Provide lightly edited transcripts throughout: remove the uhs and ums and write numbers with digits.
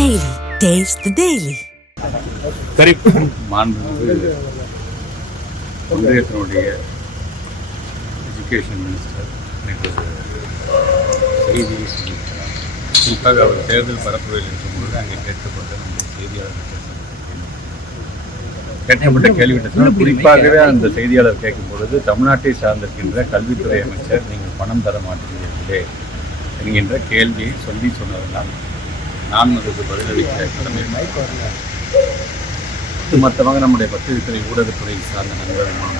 Daily. Taste the Daily. மாண்புமிகு ஒன்றியத்தினுடைய education minister எனக்கு செய்தியை சொல்லியிருக்கிறார். குறிப்பாக அவர் தேர்தல் பரப்புரையில் இருக்கும்போது அங்கே கேட்கப்பட்ட நம்முடைய செய்தியாளர் கேட்கப்பட்ட கேள்வியிட்ட குறிப்பாகவே அந்த செய்தியாளர் கேட்கும் பொழுது தமிழ்நாட்டை சார்ந்திருக்கின்ற கல்வித்துறை அமைச்சர் நீங்கள் பணம் தர மாட்டீர்களே என்கின்ற கேள்வியை சொன்னதெல்லாம் நான் அதுக்கு பதிலளிக்க கடமை. ஒட்டுமொத்தமாக நம்முடைய பத்திரிகை ஊடகத்துறை சார்ந்த நண்பர்களுமான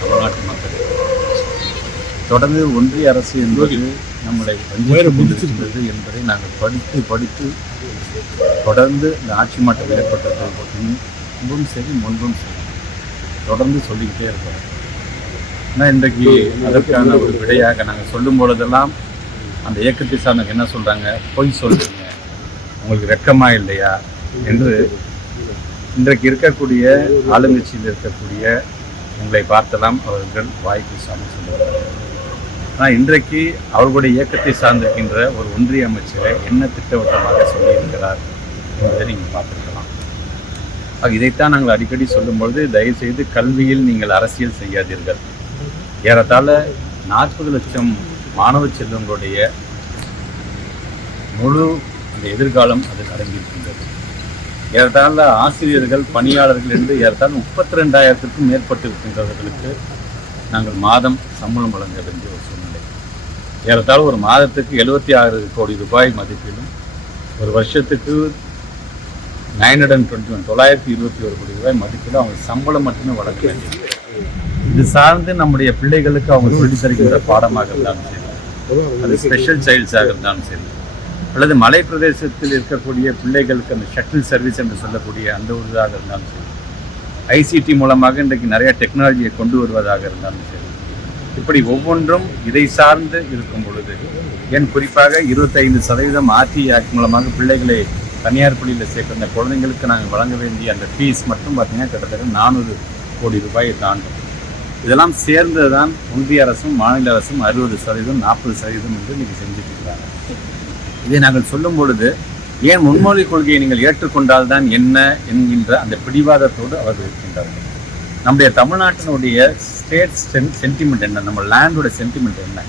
தமிழ்நாட்டு மக்கள் தொடர்ந்து ஒன்றிய அரசு என்பது நம்மளை வஞ்சிக்கின்றது என்பதை நாங்கள் படித்து தொடர்ந்து இந்த ஆட்சி மாற்றம் ஏற்பட்டது முன்பும் சரி முன்பும் சரி தொடர்ந்து சொல்லிக்கிட்டே இருக்கோம். ஆனால் இன்றைக்கு அதற்கான ஒரு விடையாக நாங்கள் சொல்லும் பொழுதெல்லாம் அந்த இயக்கத்தை சார்ந்தவங்க என்ன சொல்கிறாங்க, பொய் சொல்கிறீங்க, உங்களுக்கு வெட்கமாக இல்லையா என்று இன்றைக்கு இருக்கக்கூடிய ஆளுங்கட்சியில் இருக்கக்கூடிய உங்களை பார்த்தெல்லாம் அவர்கள் வாய்ப்பு சாமல் சொல்லுவார்கள். ஆனால் இன்றைக்கு அவர்களுடைய இயக்கத்தை சார்ந்திருக்கின்ற ஒரு ஒன்றிய அமைச்சரை என்ன திட்டவட்டமாக சொல்லியிருக்கிறார் என்பதை நீங்கள் பார்த்துருக்கலாம். இதைத்தான் நாங்கள் அடிக்கடி சொல்லும்பொழுது, தயவுசெய்து கல்வியில் நீங்கள் அரசியல் செய்யாதீர்கள். ஏறத்தாழ 40 லட்சம் மாணவ செல்வங்களுடைய முழு அந்த எதிர்காலம் அதில் அடங்கியிருக்கின்றது. ஏறத்தாழ ஆசிரியர்கள் பணியாளர்கள் என்று ஏறத்தாழ 32,000க்கும் மேற்பட்டு இருக்கின்றவர்களுக்கு நாங்கள் மாதம் சம்பளம் வழங்க வேண்டிய ஒரு சூழ்நிலை. ஏறத்தாழ ஒரு மாதத்துக்கு 76 கோடி ரூபாய் மதிப்பிலும் ஒரு வருஷத்துக்கு 921 கோடி ரூபாய் மதிப்பிலும் அவங்க சம்பளம் மட்டுமே வழங்க வேண்டியது. இது சார்ந்து நம்முடைய பிள்ளைகளுக்கு அவங்க சொல்லித் தருகின்ற பாடமாக இருந்தாலும் சரி, அது ஸ்பெஷல் சைல்ட்ஸாக இருந்தாலும் சரி, அல்லது மலை பிரதேசத்தில் இருக்கக்கூடிய பிள்ளைகளுக்கு அந்த ஷட்டில் சர்வீஸ் என்று சொல்லக்கூடிய அந்த ஒரு இதாக இருந்தாலும் சரி, ஐசிடி மூலமாக இன்றைக்கு நிறைய டெக்னாலஜியை கொண்டு வருவதாக இருந்தாலும் சரி, இப்படி ஒவ்வொன்றும் இதை சார்ந்து இருக்கும் பொழுது, ஏன் குறிப்பாக 25% ஆர்டி ஆக்ட் மூலமாக பிள்ளைகளை தனியார் பள்ளியில் சேர்க்கிற குழந்தைங்களுக்கு நாங்கள் வழங்க வேண்டிய அந்த ஃபீஸ் மட்டும் பார்த்திங்கன்னா கிட்டத்தட்ட 400 கோடி ரூபாயை தாண்டும். இதெல்லாம் சேர்ந்தது தான் ஒன்றிய அரசும் மாநில அரசும் 60%, 40% என்று இன்றைக்கி செஞ்சுட்டு இருக்கிறாங்க. இதை நாங்கள் சொல்லும் பொழுது, ஏன் முன்மொழி கொள்கையை நீங்கள் ஏற்றுக்கொண்டால் தான் என்ன என்கின்ற அந்த பிடிவாதத்தோடு அவர்கள் இருக்கின்றார்கள். நம்முடைய தமிழ்நாட்டினுடைய ஸ்டேட் சென்டிமெண்ட் என்ன, நம்ம லேண்டோட சென்டிமெண்ட் என்ன,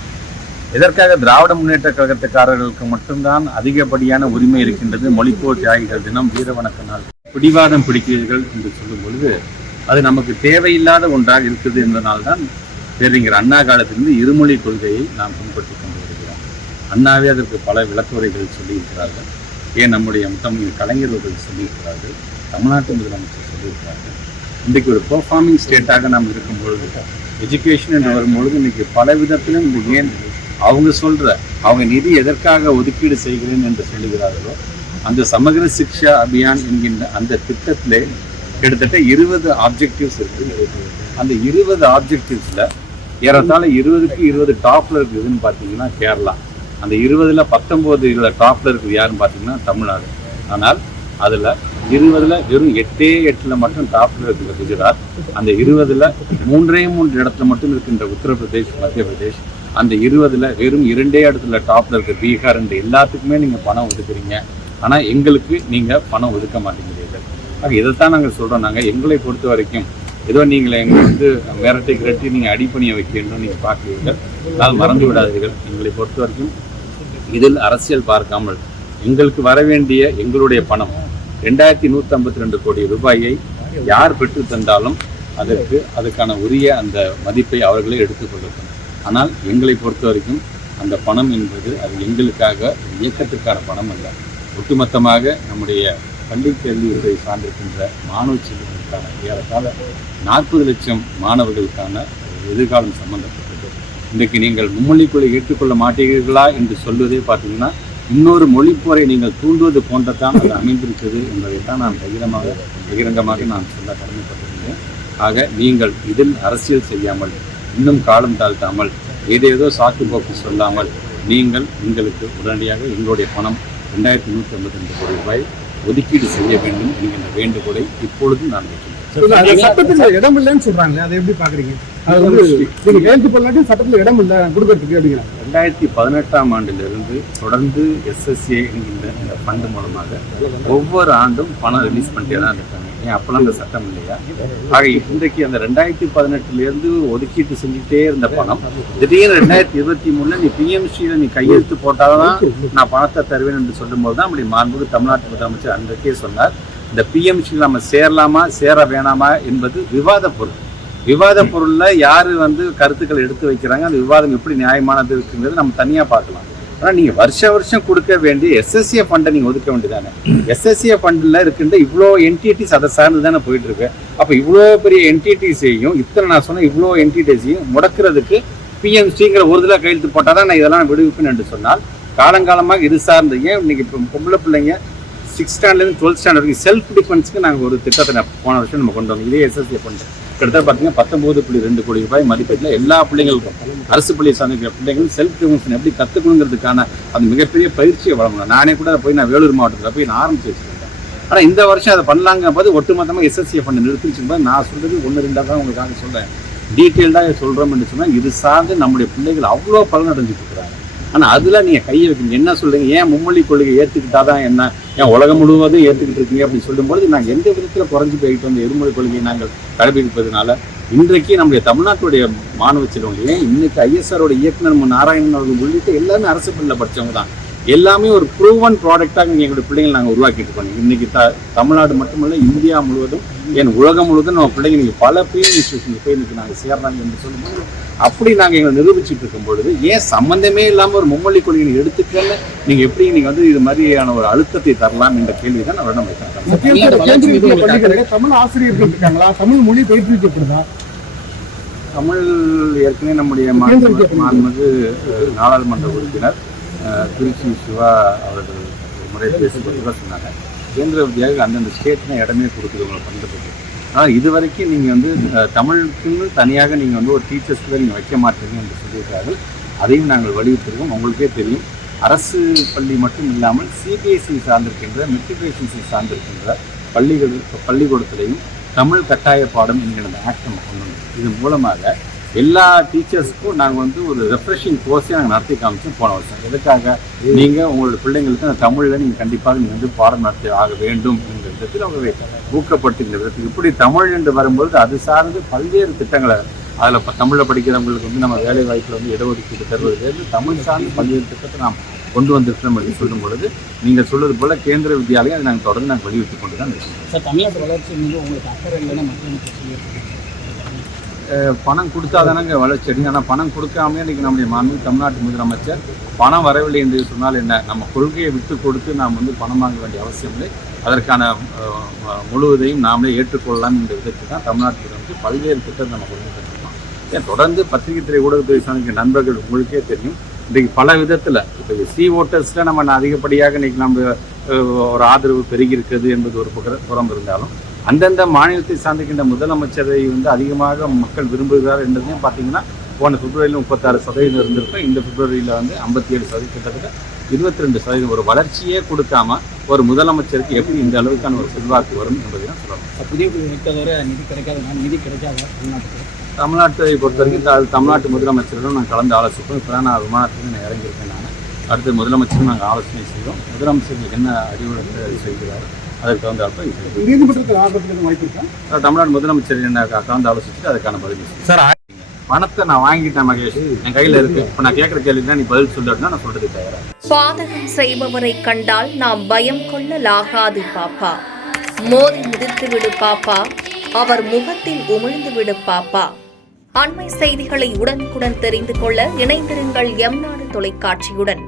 இதற்காக திராவிட முன்னேற்ற கழகத்துக்காரர்களுக்கு மட்டும்தான் அதிகப்படியான உரிமை இருக்கின்றது. மொழிப்போர் தியாகிகள் தினம், வீரவணக்க நாள், பிடிவாதம் பிடிக்கிறீர்கள் என்று சொல்லும் பொழுது அது நமக்கு தேவையில்லாத ஒன்றாக இருக்குது என்பதனால்தான் பேரறிஞர் அண்ணா காலத்திலிருந்து இருமொழி கொள்கையை நாம் பின்பற்றி கொண்டு வருகிறோம். அண்ணாவே அதற்கு பல விளக்குரைகள் சொல்லியிருக்கிறார்கள். ஏன் நம்முடைய முத்தமிழ் கலைஞர்கள் சொல்லியிருக்கிறார்கள், தமிழ்நாட்டு முதலமைச்சர் சொல்லியிருக்கிறார்கள். இன்றைக்கு ஒரு பெர்ஃபார்மிங் ஸ்டேட்டாக நாம் இருக்கும் பொழுது, எஜுகேஷன் என்று வரும்பொழுது இன்றைக்கி பல விதத்திலும் இன்றைக்கு ஏன் அவங்க நிதி எதற்காக ஒதுக்கீடு செய்கிறேன் என்று சொல்லுகிறார்களோ, அந்த சமகர சிக்ஷா அபியான் என்கின்ற அந்த திட்டத்திலே கிட்டத்தட்ட 20 ஆப்ஜெக்டிவ்ஸ் இருக்குது. அந்த 20 ஆப்ஜெக்டிவ்ஸில் ஏறத்தாழ 20க்கு 20 டாப்பில் இருக்குதுன்னு பார்த்தீங்கன்னா கேரளா. அந்த 20ல் 19 டாப்பில் இருக்குது யாருன்னு பார்த்தீங்கன்னா தமிழ்நாடு. ஆனால் அதில் 20ல் வெறும் 8 மட்டும் டாப்பில் இருக்கிற குஜராத், அந்த 20ல் 3 இடத்துல மட்டும் இருக்கின்ற உத்தரப்பிரதேஷ், மத்திய பிரதேஷ், அந்த 20ல் வெறும் 2 இடத்துல டாப்பில் இருக்க பீகார். இந்த எல்லாத்துக்குமே நீங்கள் பணம் ஒதுக்குறீங்க, ஆனால் எங்களுக்கு நீங்கள் பணம் ஒதுக்க மாட்டேங்கிறீர்கள். இதைத்தான் நாங்கள் சொல்கிறோம். நாங்கள் எங்களை பொறுத்த வரைக்கும் ஏதோ நீங்கள் எங்களை மிரட்டை கிரட்டி நீங்கள் அடிப்பணியை வைக்கணும் நீங்கள் பார்க்குறீர்கள். அதனால் மறந்து விடாதீர்கள். எங்களை பொறுத்த வரைக்கும் இதில் அரசியல் பார்க்காமல் எங்களுக்கு வர வேண்டிய எங்களுடைய பணம் 2152 கோடி ரூபாயை யார் பெற்று தந்தாலும் அதுக்கான உரிய அந்த மதிப்பை அவர்களே எடுத்துக்கொள்ளட்டும். ஆனால் எங்களை பொறுத்த வரைக்கும் அந்த பணம் என்பது அது எங்களுக்காக இயக்கத்திற்கான பணம் அல்ல. ஒட்டுமொத்தமாக நம்முடைய பள்ளி கல்வியை சார்ந்திருக்கின்ற மாணவ செல்வங்களுக்கான ஏறத்தாழ 40 லட்சம் மாணவர்களுக்கான எதிர்காலம் சம்பந்தப்பட்டது. இன்றைக்கு நீங்கள் மும்மொழிக்குள்ளே ஏற்றுக்கொள்ள மாட்டீர்களா என்று சொல்வதே பார்த்தீங்கன்னா, இன்னொரு மொழிப்போரை நீங்கள் தூண்டுவது போன்றதான் அது அமைந்திருக்கிறது என்பதைத்தான் நான் பகிரங்கமாக நான் சொல்ல கடமைப்பட்டிருந்தேன். ஆக நீங்கள் இதில் அரசியல் செய்யாமல், இன்னும் காலம் தாழ்த்தாமல், ஏதேதோ சாக்கு போக்கு சொல்லாமல், நீங்கள் எங்களுக்கு உடனடியாக எங்களுடைய பணம் 2152 கோடி ரூபாய் ஒதுக்கீடு செய்ய வேண்டும் என்கின்ற வேண்டுகோளை இப்பொழுது நான் வைக்கின்றேன். சட்டத்துல இடம் இல்லைன்னு சொல்றாங்க, அதை எப்படி பாக்குறீங்க? அது வந்து நீங்க கையெழுத்து பண்ணாட்டி சட்டத்துல இடம் இல்லை கொடுக்கறதுக்கு அப்படிங்கிற 2018ஆம் ஆண்டிலிருந்து தொடர்ந்து SSA என்கின்ற இந்த ஃபண்டு மூலமாக ஒவ்வொரு ஆண்டும் பணம் ரிலீஸ் பண்ணிட்டே தான் இருக்காங்க. ஏன் அப்பெல்லாம் அந்த சட்டம் இல்லையா? ஆக இன்றைக்கு அந்த 2018லேருந்து ஒதுக்கீட்டு செஞ்சுக்கிட்டே இருந்த பணம் திடீர்னு 2023 நீ PMCல நீ கையெழுத்து போட்டால்தான் நான் பணத்தை தருவேன் என்று சொல்லும்போது தான் அப்படி மாண்புமிகு தமிழ்நாட்டு முதலமைச்சர் அன்றைக்கே சொன்னார், இந்த PMCயில் நம்ம சேரலாமா சேர வேணாமா என்பது விவாத பொருள். விவாத பொருள்ல யாரு வந்து கருத்துக்கள் எடுத்து வைக்கிறாங்க, அந்த விவாதம் எப்படி நியாயமானது இருக்குங்கிறது நம்ம தனியா பார்க்கலாம். ஆனால் நீங்க வருஷம் கொடுக்க வேண்டிய SSA ஃபண்டை நீங்க ஒதுக்க வேண்டியதானே. SSA ஃபண்டில் இருக்கின்ற இவ்வளோ என்டிட்டிஸ் அதை சார்ந்து தானே போயிட்டு இருக்கு. அப்போ இவ்வளோ பெரிய என்டிட்டிஸையும் நான் சொன்ன இவ்வளோ என்டிட்டிஸையும் முடக்கிறதுக்கு PMCங்கிற ஒரு இதில் கையெழுத்து போட்டால் தான் நான் இதெல்லாம் விடுவிப்பேன் என்று சொன்னால் காலங்காலமாக இது சார்ந்து ஏன் இன்னைக்கு இப்போ பொம்பளை பிள்ளைங்க 6th ஸ்டாண்டர்ட்லேருந்து 12th ஸ்டாண்டர்ட் வரைக்கும் செல்ஃப் டிஃபென்ஸ்க்கு நாங்கள் ஒரு திட்டத்தை போன வருஷம் நம்ம கொண்டு வந்தோம். இதே SSA ஃபண்டு கிட்டத்தட்ட பார்த்தீங்கன்னா 19.2 கோடி ரூபாய் மதிப்பீட்டில் எல்லா பிள்ளைங்களுக்கும் அரசு பள்ளியை சார்ந்திருக்கிற பிள்ளைகள் செல்ஃப் டிஃபென்ஸ் எப்படி கற்றுக்கணுங்கிறதுக்கான அது மிகப்பெரிய பயிற்சியை வழங்கணும். நானே கூட போய் நான் வேலூர் மாவட்டத்தில் போய் நான் ஆரம்பிச்சு வச்சுருக்கேன். ஆனால் இந்த வருஷம் அதை பண்ணலாங்க போது ஒட்டுமொத்தமாக SSA ஃபண்டு நிறுத்திச்சும்போது நான் சொல்கிறது 1-2 தான் உங்களுக்காக சொல்கிறேன். டீட்டெயில்டாக சொல்கிறோம்னு சொன்னால் இது சார்ந்து நம்முடைய பிள்ளைகள் அவ்வளோ பலன் அடைஞ்சிட்டு இருக்கிறாங்க. ஆனால் அதில் நீங்கள் கையை வைக்கணும். என்ன சொல்லுங்க, ஏன் மும்மொழி கொள்கை ஏற்றுக்கிட்டா தான் என்ன, ஏன் உலகம் முழுவதும் ஏற்றுக்கிட்டு இருக்கீங்க அப்படின்னு சொல்லும்போது நாங்கள் எந்த விதத்தில் குறைஞ்சி போயிட்டு வந்த இருமொழி கொள்கையை நாங்கள் கடைபிடிப்பதனால இன்றைக்கு நம்முடைய தமிழ்நாட்டுடைய மாணவ செல்வங்கள் ஏன் இன்னைக்கு ISRோட இயக்குனர் நாராயணன் அவர்கள் உள்ளிட்ட எல்லாமே அரசு பள்ளியில் படித்தவங்க தான். எல்லாமே ஒரு ப்ரூவன் ப்ராடக்டாக எங்களுடைய பிள்ளைகள் நாங்கள் உருவாக்கிட்டு இருக்கோம். இன்னைக்கு தமிழ்நாடு மட்டுமல்ல இந்தியா முழுவதும் ஏன் உலகம் முழுவதும் நம்ம பிள்ளைங்க நீங்கள் பல PM இன்ஸ்டியூஷனுக்கு போய் இன்னைக்கு நாங்கள் சேர்றாங்க என்று சொல்லும்போது அப்படி நாங்கள் எங்களை நிரூபிச்சுட்டு இருக்கும் பொழுது ஏன் சம்மந்தமே இல்லாமல் ஒரு மும்மொழி கொள்கையை எடுத்துக்கல நீங்கள் எப்படி நீங்கள் வந்து இது மாதிரியான ஒரு அழுத்தத்தை தரலாம் என்ற கேள்வி தான் நான் வைக்கிறேன். தமிழ் ஆசிரியர்கள் இருக்காங்களா? தமிழ் மொழி பயிற்றுவிக்கப்படுதா? தமிழ் ஏற்கனவே நம்முடைய மாண்புமிகு நாடாளுமன்ற உறுப்பினர் திருச்சி சிவா அவர்கள் ஒரு முறை பேசும்போது சொன்னாங்க, கேந்திர வித்யாலயா அந்தந்த ஸ்டேட்னா இடமே கொடுக்குது உங்களை பண்ணுறதுக்கு. ஆனால் இது வரைக்கும் நீங்கள் வந்து தமிழுக்குன்னு தனியாக நீங்கள் வந்து ஒரு டீச்சர்ஸ்க்கு நீங்கள் வைக்க மாட்டீங்க என்று சொல்லியிருக்கார்கள். அதையும் நாங்கள் வலியுறுத்திருக்கோம். உங்களுக்கே தெரியும், அரசு பள்ளி மட்டும் இல்லாமல் CBSE சார்ந்திருக்கின்ற மெட்ரிகுலேஷன்ஸை சார்ந்திருக்கின்ற பள்ளிக்கூடத்திலையும் தமிழ் கட்டாய பாடம் என்கிற ஆக்ட் நம்ம கொண்டு வந்தோம். இது மூலமாக எல்லா டீச்சர்ஸ்க்கும் நாங்கள் வந்து ஒரு ரெஃப்ரெஷிங் கோர்ஸே நாங்கள் நடத்தி காமிச்சோம் போன வருஷம். எதுக்காக, நீங்கள் உங்களோட பிள்ளைங்களுக்கு அந்த தமிழில் நீங்கள் கண்டிப்பாக நீங்கள் வந்து பாடம் நடத்தி ஆக வேண்டும் என்ற விதத்தில் அவங்க ஊக்கப்படுத்துகின்ற விதத்தில் இப்படி தமிழ் என்று வரும்பொழுது அது சார்ந்து பல்வேறு திட்டங்களை அதில் தமிழில் படிக்கிறவங்களுக்கு வந்து நம்ம வேலை வாய்ப்பில் வந்து இடஒதுக்கீடு தருவதிலிருந்து தமிழ் சார்ந்து பல்வேறு திட்டத்தை நாம் கொண்டு வந்திருக்கிறோம் என்று சொல்லும் பொழுது நீங்கள் சொல்வது போல கேந்திர வித்யாலயம் அதை நாங்கள் தொடர்ந்து நாங்கள் வலியுறுத்தி கொண்டு தான் இருக்கோம். சார், தமிழ்நாட்டு வளர்ச்சி மீது உங்களுக்கு அக்கறை இல்லைன்னா மக்கள் பணம் கொடுத்தா தானங்க வளர்ச்சி அடையும். ஆனால் பணம் கொடுக்காமலே இன்றைக்கி நம்முடைய மாண்புமிகு தமிழ்நாட்டு முதலமைச்சர் பணம் வரவில்லை என்று சொன்னால் என்ன, நம்ம கொள்கையை விட்டு கொடுத்து நாம் வந்து பணம் வாங்க வேண்டிய அவசியம் இல்லை, அதற்கான முழுவதையும் நாமளே ஏற்றுக்கொள்ளலாம் என்ற விதத்தில் தான் தமிழ்நாட்டில் வந்து பல்வேறு திட்டத்தை நம்ம கொண்டு வந்துருக்கோம். ஏன் தொடர்ந்து பத்திரிகை துறை ஊடகத்துறை சார்ந்த நண்பர்கள் உங்களுக்கே தெரியும், இன்றைக்கு பல விதத்தில் இப்போ ஓட்டர்ஸில் நம்ம அதிகப்படியாக இன்றைக்கி நம்ம ஒரு ஆதரவு பெருகி இருக்கிறது என்பது ஒரு புறம் இருந்தாலும் அந்தந்த மாநிலத்தை சார்ந்திருக்கின்ற முதலமைச்சரை வந்து அதிகமாக மக்கள் விரும்புகிறார் என்றதையும் பார்த்தீங்கன்னா போன பிப்ரவரியில் 36% இருந்திருக்கும். இந்த பிப்ரவரியில் வந்து 57%, கிட்டத்தட்ட 22% ஒரு வளர்ச்சியே கொடுக்காம ஒரு முதலமைச்சருக்கு எப்படி இந்த அளவுக்கான ஒரு செல்வாக்கு வரும் என்பதை தான் சொல்லணும். புதிய நிதி நிதி கிடைக்காத தமிழ்நாட்டை பொறுத்த வரைக்கும் தமிழ்நாட்டு முதலமைச்சரிடம் நான் கலந்து ஆலோசிப்போம். இப்போ தான் நான் விமானத்துக்கு நான் இறங்கியிருக்கேன். நான் அடுத்த முதலமைச்சரும் நாங்கள் ஆலோசனை செய்வோம். முதலமைச்சருக்கு என்ன அறிவுரை செய்கிறார் அதற்கு தகுந்தாற்ப நீதிமன்றத்தில் ஆர்டருக்கு வாய்ப்பு இருக்கா? தமிழ்நாடு முதலமைச்சர் என்ன கலந்து ஆலோசிச்சுட்டு அதுக்கான பதில் சார். பணத்தை நான் வாங்கிட்டேன் மகேஷ், என் கையில் இருக்கு. இப்போ நான் கேட்குற கேள்வினா நீ பதில் சொல்லிட்டுனா நான் சொல்றது தயாரா. பாதகம் செய்பவரை கண்டால் நாம் பயம் கொள்ளலாகாது பாப்பா. மோதி மிதித்து விடு பாப்பா, அவர் முகத்தில் உமிழ்ந்து விடு பாப்பா. அண்மை செய்திகளை உடனுக்குடன் தெரிந்து கொள்ள இணைந்திருங்கள் எம் நாடு தொலைக்காட்சியுடன்.